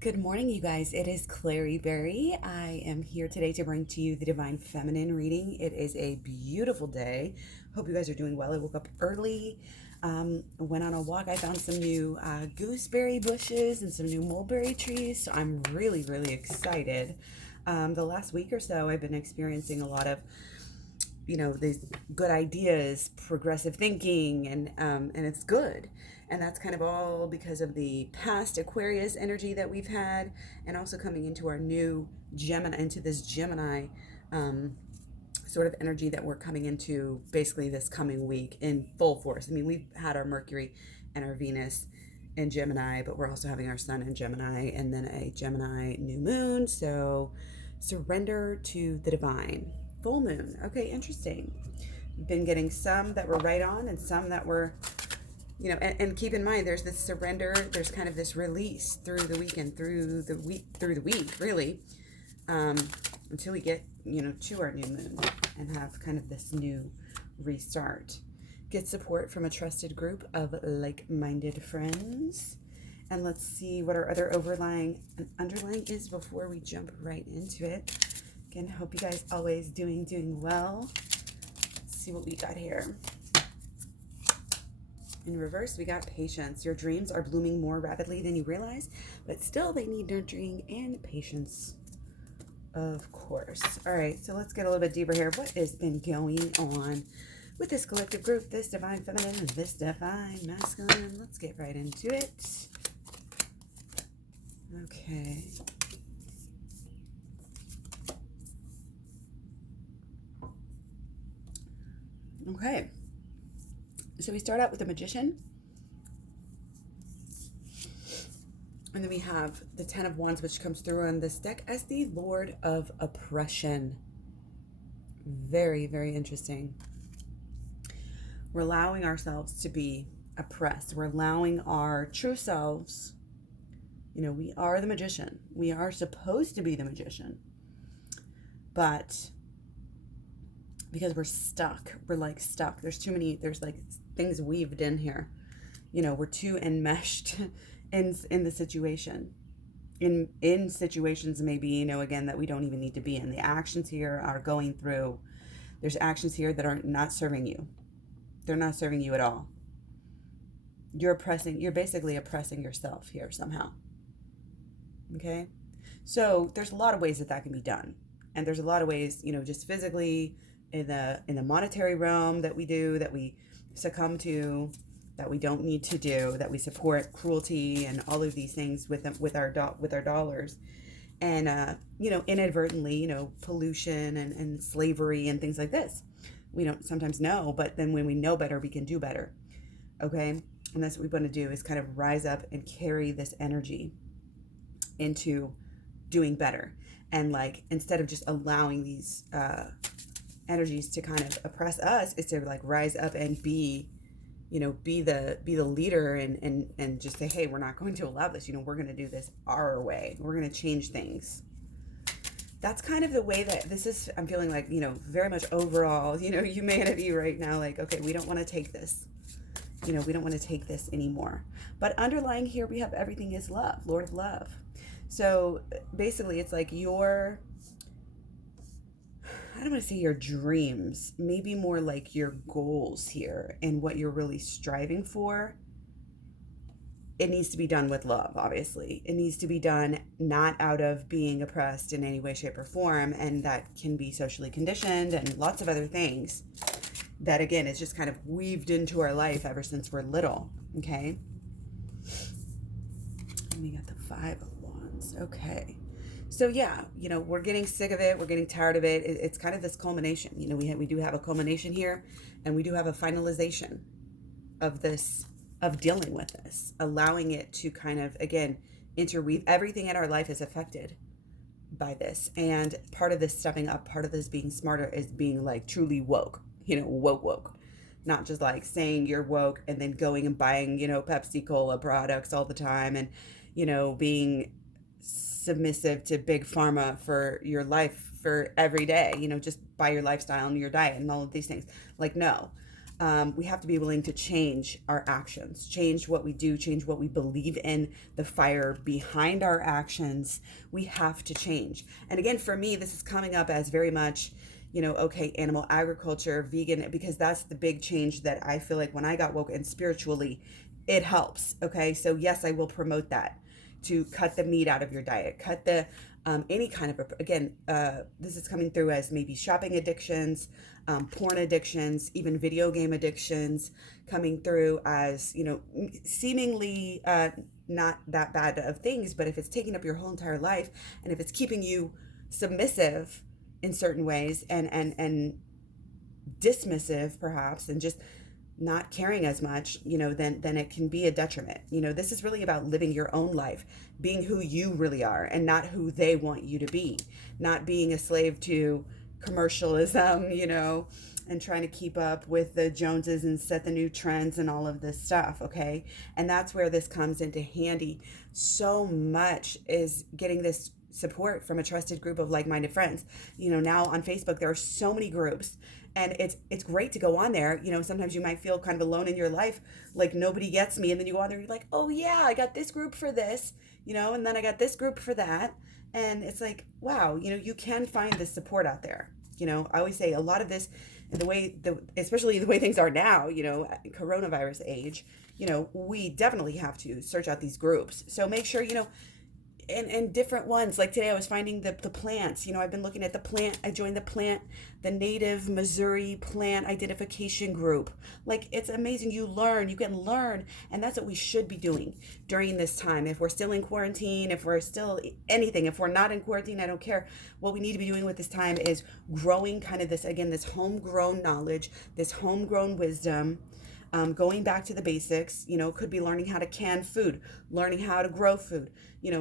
Good morning, you guys. It is Klaireeberry. I am here today to bring to you the Divine Feminine reading. It is a beautiful day. Hope you guys are doing well. I woke up early, went on a walk. I found some new gooseberry bushes and some new mulberry trees. So I'm really, really excited. The last week or so, I've been experiencing a lot of these good ideas, progressive thinking, and it's good. And that's kind of all because of the past Aquarius energy that we've had, and also coming into our new Gemini, into this Gemini sort of energy that we're coming into basically this coming week in full force. I mean, we've had our Mercury and our Venus in Gemini, but we're also having our Sun in Gemini, and then a Gemini new moon. So surrender to the divine. Full moon. Okay, interesting. Been getting some that were right on and some that were, and keep in mind, there's this surrender, there's kind of this release through the weekend, through the week, really, until we get, to our new moon and have kind of this new restart. Get support from a trusted group of like-minded friends. And let's see what our other overlying and underlying is before we jump right into it. Again, hope you guys always doing well. Let's see what we got here. In reverse, we got patience. Your dreams are blooming more rapidly than you realize, but still they need nurturing and patience, of course. All right, so let's get a little bit deeper here. What has been going on with this collective group, this divine feminine and this divine masculine? Let's get right into it. Okay. Okay, so we start out with the Magician, and then we have the Ten of Wands, which comes through on this deck as the Lord of Oppression. Very, very interesting. We're allowing ourselves to be oppressed. We're allowing our true selves. We are the Magician. We are supposed to be the Magician, but because we're stuck. We're stuck. There's things weaved in here. We're too enmeshed in the situation. In situations maybe, again, that we don't even need to be in. The actions here are going through. There's actions here that are not serving you. They're not serving you at all. You're basically oppressing yourself here somehow. Okay? So there's a lot of ways that can be done. And there's a lot of ways, just physically, in the monetary realm that we succumb to, that we don't need to do, that we support cruelty and all of these things with our dollars, and inadvertently, pollution and slavery and things like this. We don't sometimes know, but then when we know better, we can do better. Okay, and that's what we want to do, is kind of rise up and carry this energy into doing better, and instead of just allowing these energies to kind of oppress us, is to rise up and be the leader, and just say, hey, we're not going to allow this. We're going to do this our way. We're going to change things. That's kind of the way that this is. I'm feeling very much overall, humanity right now. Okay, we don't want to take this. We don't want to take this anymore. But underlying here, we have everything is love, Lord of Love. So basically, it's I don't want to say your dreams, maybe more like your goals here and what you're really striving for. It needs to be done with love, obviously. It needs to be done not out of being oppressed in any way, shape, or form. And that can be socially conditioned and lots of other things that, again, is just kind of weaved into our life ever since we're little. Okay. And we got the Five of Wands. Okay. So yeah, we're getting sick of it. We're getting tired of it. It's kind of this culmination. We do have a culmination here, and we do have a finalization of this, of dealing with this, allowing it to kind of, again, interweave. Everything in our life is affected by this. And part of this stepping up, part of this being smarter, is being truly woke, woke. Not just saying you're woke and then going and buying, Pepsi Cola products all the time, and, being submissive to big pharma for your life for every day, just by your lifestyle and your diet and all of these things. No, We have to be willing to change our actions, change what we do, change what we believe in, the fire behind our actions. We have to change. And again, for me, this is coming up as very much, okay, animal agriculture, vegan, because that's the big change that I feel like when I got woke, and spiritually, it helps. Okay. So yes, I will promote that, to cut the meat out of your diet, cut the, any kind of, again, this is coming through as maybe shopping addictions, porn addictions, even video game addictions, coming through as, seemingly not that bad of things, but if it's taking up your whole entire life, and if it's keeping you submissive in certain ways, and dismissive perhaps, and just not caring as much, then it can be a detriment. This is really about living your own life, being who you really are, and not who they want you to be, not being a slave to commercialism, and trying to keep up with the Joneses and set the new trends and all of this stuff. Okay. And that's where this comes into handy so much, is getting this support from a trusted group of like-minded friends. Now on Facebook, there are so many groups, and it's great to go on there. Sometimes you might feel kind of alone in your life, like nobody gets me. And then you go on there, you're like, oh yeah, I got this group for this, and then I got this group for that. And it's like, wow, you can find this support out there. I always say a lot of this, especially the way things are now, coronavirus age, we definitely have to search out these groups. So make sure, and different ones. Like today I was finding the plants. I've been looking at the plant. I joined the Native Missouri Plant Identification Group. Like, it's amazing. You can learn. And that's what we should be doing during this time. If we're still in quarantine, if we're still anything, if we're not in quarantine, I don't care. What we need to be doing with this time is growing kind of this homegrown knowledge, this homegrown wisdom. Going back to the basics, could be learning how to can food, learning how to grow food,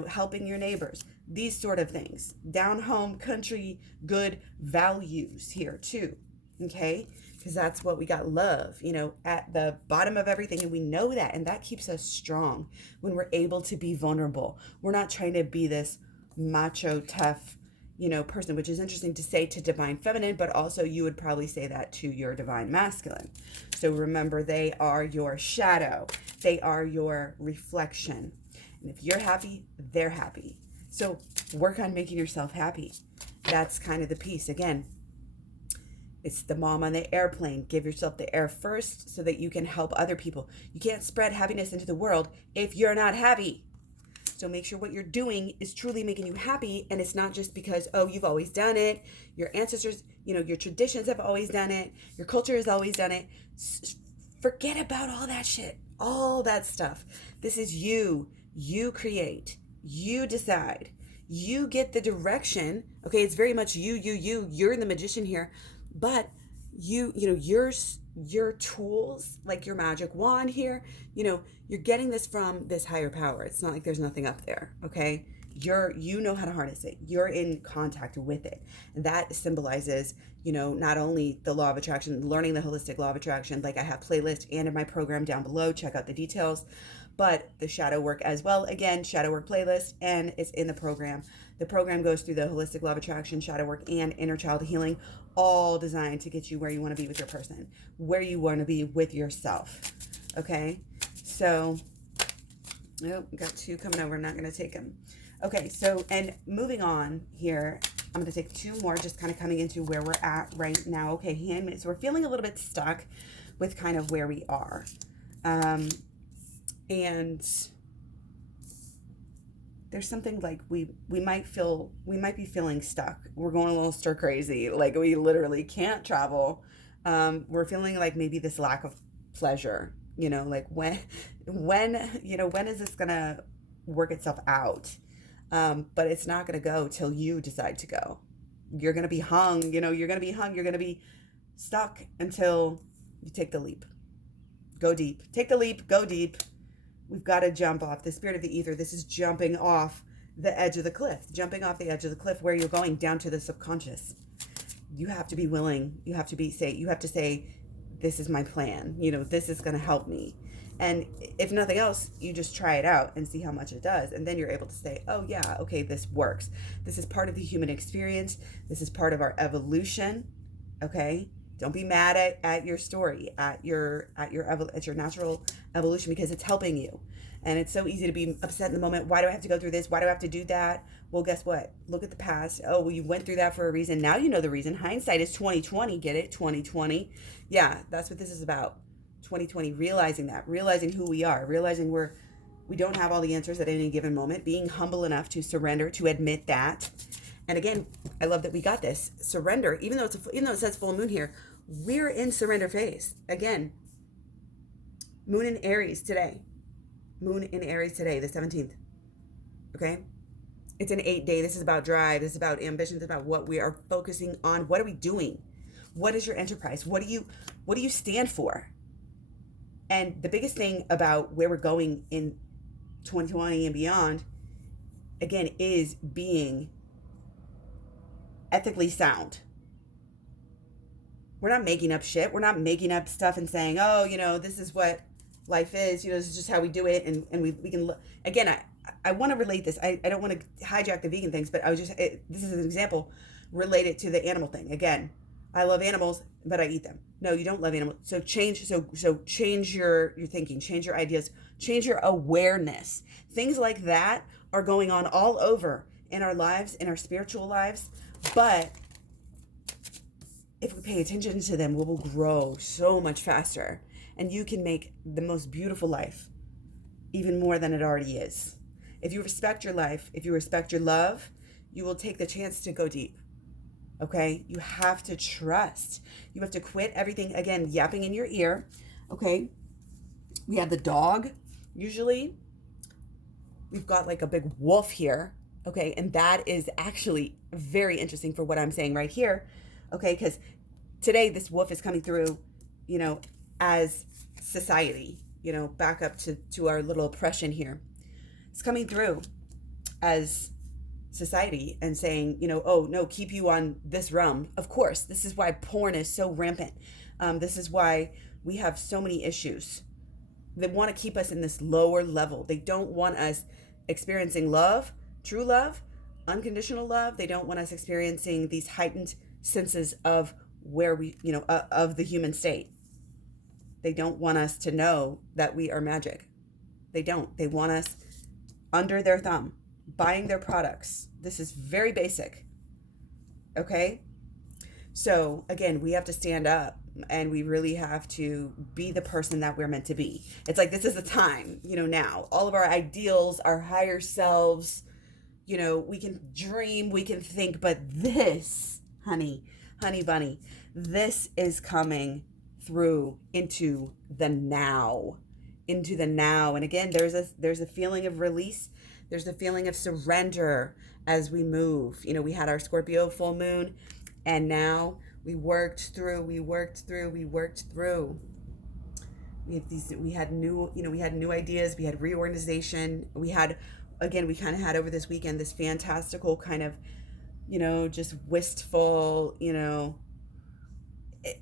helping your neighbors, these sort of things. Down home, country, good values here too, okay? Because that's what we got, love, at the bottom of everything. And we know that, and that keeps us strong when we're able to be vulnerable. We're not trying to be this macho, tough, person, which is interesting to say to divine feminine, but also you would probably say that to your divine masculine. So remember, they are your shadow. They are your reflection. And if you're happy, they're happy. So work on making yourself happy. That's kind of the piece. Again, it's the mom on the airplane. Give yourself the air first so that you can help other people. You can't spread happiness into the world if you're not happy. So make sure what you're doing is truly making you happy. And it's not just because, you've always done it. Your ancestors, your traditions have always done it. Your culture has always done it. Forget about all that shit, all that stuff. This is you. You create. You decide. You get the direction. Okay, it's very much you. You're the magician here. But your tools, like your magic wand here, you're getting this from this higher power. It's not like there's nothing up there, okay? You know how to harness it. You're in contact with it. And that symbolizes, not only the law of attraction, learning the holistic law of attraction, like I have playlist and in my program down below, check out the details, but the shadow work as well. Again, shadow work playlist, and it's in the program. The program goes through the holistic law of attraction, shadow work, and inner child healing, all designed to get you where you want to be with your person, where you want to be with yourself. Okay. So, got two coming over. I'm not going to take them. Okay. So, and moving on here, I'm going to take two more, just kind of coming into where we're at right now. Okay. So we're feeling a little bit stuck with kind of where we are. And there's something like we might be feeling stuck. We're going a little stir crazy. Like we literally can't travel. We're feeling like maybe this lack of pleasure, like when is this going to work itself out? But it's not going to go till you decide to go. You're going to be hung, you're going to be stuck until you take the leap. Go deep. Take the leap, go deep. We've got to jump off the spirit of the ether. This is jumping off the edge of the cliff, where you're going down to the subconscious. You have to be willing. You have to say, this is my plan. This is going to help me. And if nothing else, you just try it out and see how much it does. And then you're able to say, oh yeah, okay, this works. This is part of the human experience. This is part of our evolution. Okay. Don't be mad at your story, at your natural evolution, because it's helping you. And it's so easy to be upset in the moment. Why do I have to go through this? Why do I have to do that? Well, guess what? Look at the past. Oh, well, you went through that for a reason. Now you know the reason. Hindsight is 2020. Get it? 2020. Yeah, that's what this is about. 2020. Realizing that. Realizing who we are. Realizing we don't have all the answers at any given moment. Being humble enough to surrender, to admit that. And again, I love that we got this. Surrender, even though it says full moon here, we're in surrender phase. Again, moon in Aries today. Moon in Aries today, the 17th. Okay? It's an 8-day. This is about drive. This is about ambition. This is about what we are focusing on. What are we doing? What is your enterprise? What do you stand for? And the biggest thing about where we're going in 2020 and beyond, again, is being ethically sound. We're not making up shit. We're not making up stuff and saying, oh, this is what life is. This is just how we do it. And we can look. Again, I want to relate this. I don't want to hijack the vegan things, but this is an example related to the animal thing. Again, I love animals, but I eat them. No, you don't love animals. So change your thinking, change your ideas, change your awareness. Things like that are going on all over in our lives, in our spiritual lives. But if we pay attention to them, we will grow so much faster. And you can make the most beautiful life even more than it already is. If you respect your life, if you respect your love, you will take the chance to go deep. Okay? You have to trust. You have to quit everything, again, yapping in your ear. Okay? We have the dog, usually. We've got like a big wolf here. Okay? And that is actually very interesting for what I'm saying right here. Okay? Because today this wolf is coming through, as society, back up to our little oppression here. It's coming through as society and saying, oh no, keep you on this realm. Of course, this is why porn is so rampant. This is why we have so many issues. They want to keep us in this lower level. They don't want us experiencing love, true love, unconditional love. They don't want us experiencing these heightened senses of where we, of the human state. They don't want us to know that we are magic. They don't. They want us under their thumb, buying their products. This is very basic. Okay? So again, we have to stand up and we really have to be the person that we're meant to be. It's like, this is the time, now. All of our ideals, our higher selves, we can dream, we can think, but this, honey bunny, this is coming through into the now. And again, there's a feeling of release. There's a feeling of surrender as we move. We had our Scorpio full moon, and now we worked through. We had new ideas. We had reorganization. We kind of had over this weekend this fantastical kind of, just wistful,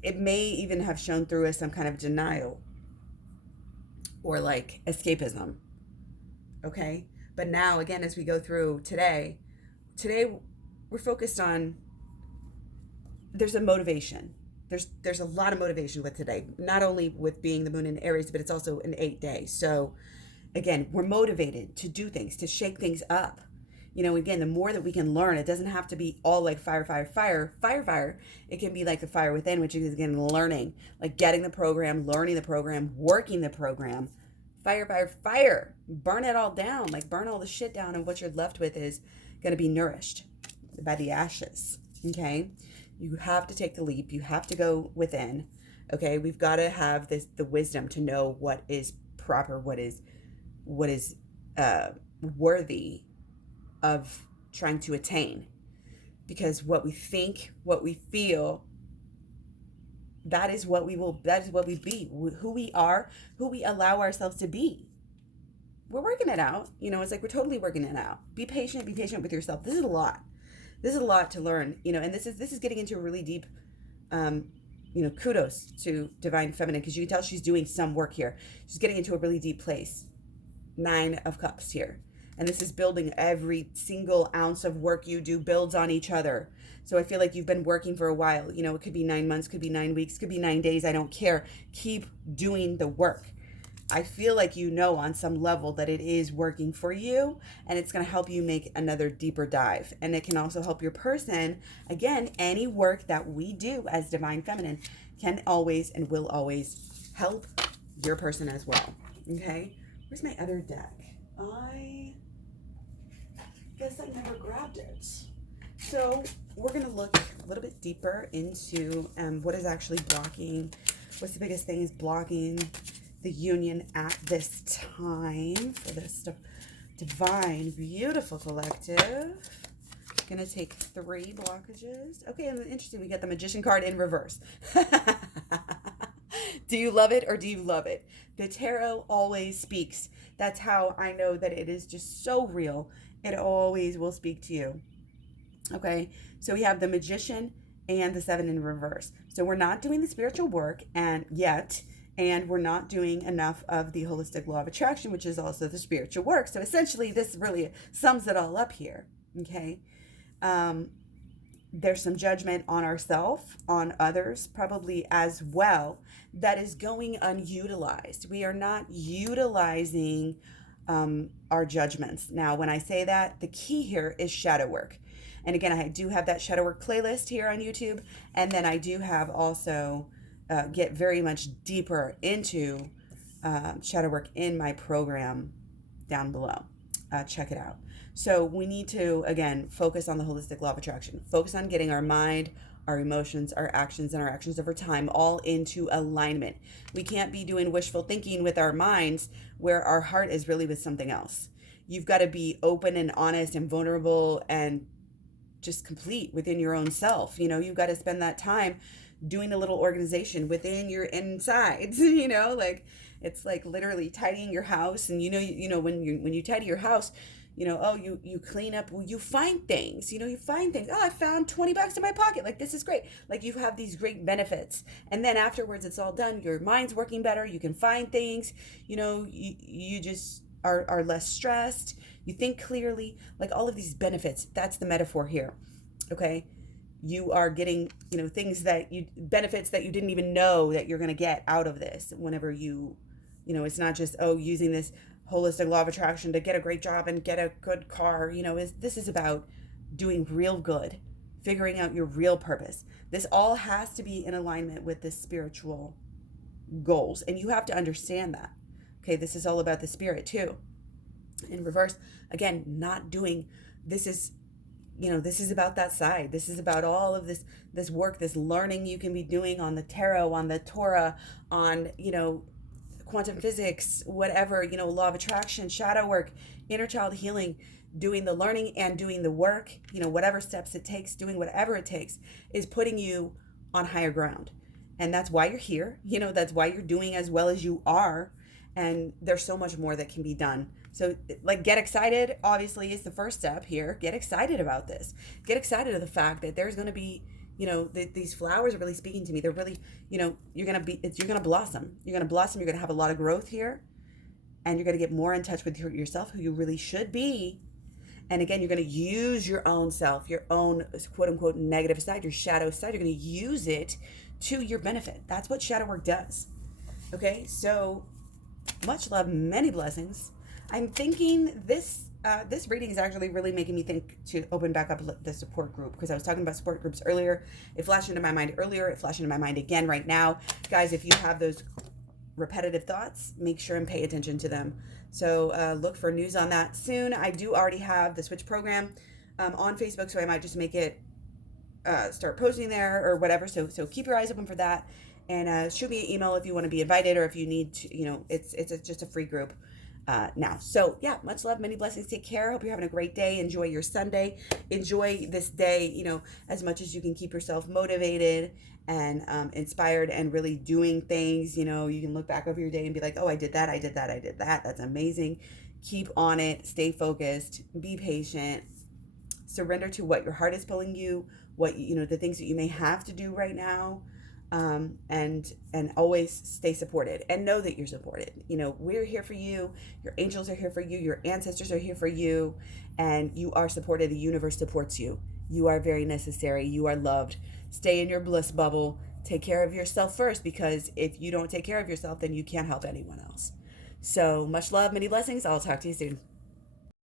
it may even have shown through as some kind of denial or like escapism. Okay? But now, again, as we go through today we're focused on, there's a motivation. There's a lot of motivation with today, not only with being the moon in Aries, but it's also an 8-day. So again, we're motivated to do things, to shake things up. Again, the more that we can learn, it doesn't have to be all like fire. It can be like the fire within, which is, again, learning, like getting the program, learning the program, working the program. Fire. Burn it all down, like burn all the shit down, and what you're left with is going to be nourished by the ashes. Okay? You have to take the leap. You have to go within. Okay? We've got to have the wisdom to know what is proper, what is worthy of trying to attain. Because what we think, what we feel, that is what we be. Who we are, who we allow ourselves to be. We're working it out. It's like we're totally working it out. Be patient with yourself. This is a lot. This is a lot to learn, and this is getting into a really deep, kudos to Divine Feminine, because you can tell she's doing some work here. She's getting into a really deep place. 9 of Cups here. And this is building. Every single ounce of work you do builds on each other. So I feel like you've been working for a while. You know, it could be 9 months, could be 9 weeks, could be 9 days. I don't care. Keep doing the work. I feel like you know on some level that it is working for you, and it's going to help you make another deeper dive. And it can also help your person. Again, any work that we do as Divine Feminine can always and will always help your person as well. Okay? Where's my other deck? I guess I never grabbed it. So we're going to look a little bit deeper into what is actually blocking. What's the biggest thing is blocking the union at this time for this divine, beautiful collective. Going to take 3 blockages. Okay, and interesting, we get the Magician card in reverse. Do you love it or do you love it? The tarot always speaks. That's how I know that it is just so real. It always will speak to you. Okay, so we have the Magician and the 7 in reverse. So we're not doing the spiritual work yet, and we're not doing enough of the holistic law of attraction, which is also the spiritual work. So essentially, this really sums it all up here. Okay, there's some judgment on ourselves, on others, probably as well, that is going unutilized. We are not utilizing our judgments. Now, when I say that, the key here is shadow work. And again, I do have that shadow work playlist here on YouTube. And then I do have also get very much deeper into shadow work in my program down below. Check it out. So we need to, again, focus on the holistic law of attraction. Focus on getting our mind, our emotions, our actions, and our actions over time all into alignment. We can't be doing wishful thinking with our minds where our heart is really with something else. You've got to be open and honest and vulnerable and just complete within your own self. You know, you've got to spend that time doing a little organization within your insides. You know, like it's like literally tidying your house. And you know when you tidy your house, you know, oh, you clean up, you find things, you find things. Oh, I found $20 in my pocket. Like, this is great. Like, you have these great benefits. And then afterwards, it's all done. Your mind's working better. You can find things, you just are less stressed. You think clearly, like all of these benefits. That's the metaphor here. Okay. You are getting, things benefits that you didn't even know that you're going to get out of this whenever it's not just, using this holistic law of attraction to get a great job and get a good car. This is about doing real good, figuring out your real purpose. This all has to be in alignment with the spiritual goals. And you have to understand that. Okay, this is all about the spirit too. In reverse, again, not doing, this is about that side. This is about all of this work, this learning you can be doing on the tarot, on the Torah, on, quantum physics, whatever, law of attraction, shadow work, inner child healing, doing the learning and doing the work, whatever steps it takes, doing whatever it takes is putting you on higher ground. And that's why you're here. That's why you're doing as well as you are. And there's so much more that can be done. So, get excited, obviously, is the first step here. Get excited about this. Get excited of the fact that there's going to be, these flowers are really speaking to me. They're really, you're going to blossom. You're going to blossom. You're going to have a lot of growth here. And you're going to get more in touch with yourself, who you really should be. And again, you're going to use your own self, your own quote unquote negative side, your shadow side. You're going to use it to your benefit. That's what shadow work does. Okay, so much love, many blessings. I'm thinking this reading is actually really making me think to open back up the support group, because I was talking about support groups earlier. It flashed into my mind earlier. It flashed into my mind again right now. Guys, if you have those repetitive thoughts, make sure and pay attention to them. So look for news on that soon. I do already have the Switch program on Facebook, so I might just make it start posting there or whatever. So keep your eyes open for that. And shoot me an email if you want to be invited, or if you need to, it's just a free group now. So yeah, much love, many blessings. Take care. Hope you're having a great day. Enjoy your Sunday. Enjoy this day, as much as you can. Keep yourself motivated and inspired and really doing things. You can look back over your day and be like, oh, I did that. I did that. I did that. That's amazing. Keep on it. Stay focused. Be patient. Surrender to what your heart is pulling you, what, the things that you may have to do right now. and always stay supported and know that you're supported. You know, we're here for you. Your angels are here for you. Your ancestors are here for you, and you are supported. The universe supports you. You are very necessary. You are loved. Stay in your bliss bubble. Take care of yourself first, because if you don't take care of yourself, then you can't help anyone else. So much love, many blessings. I'll talk to you soon.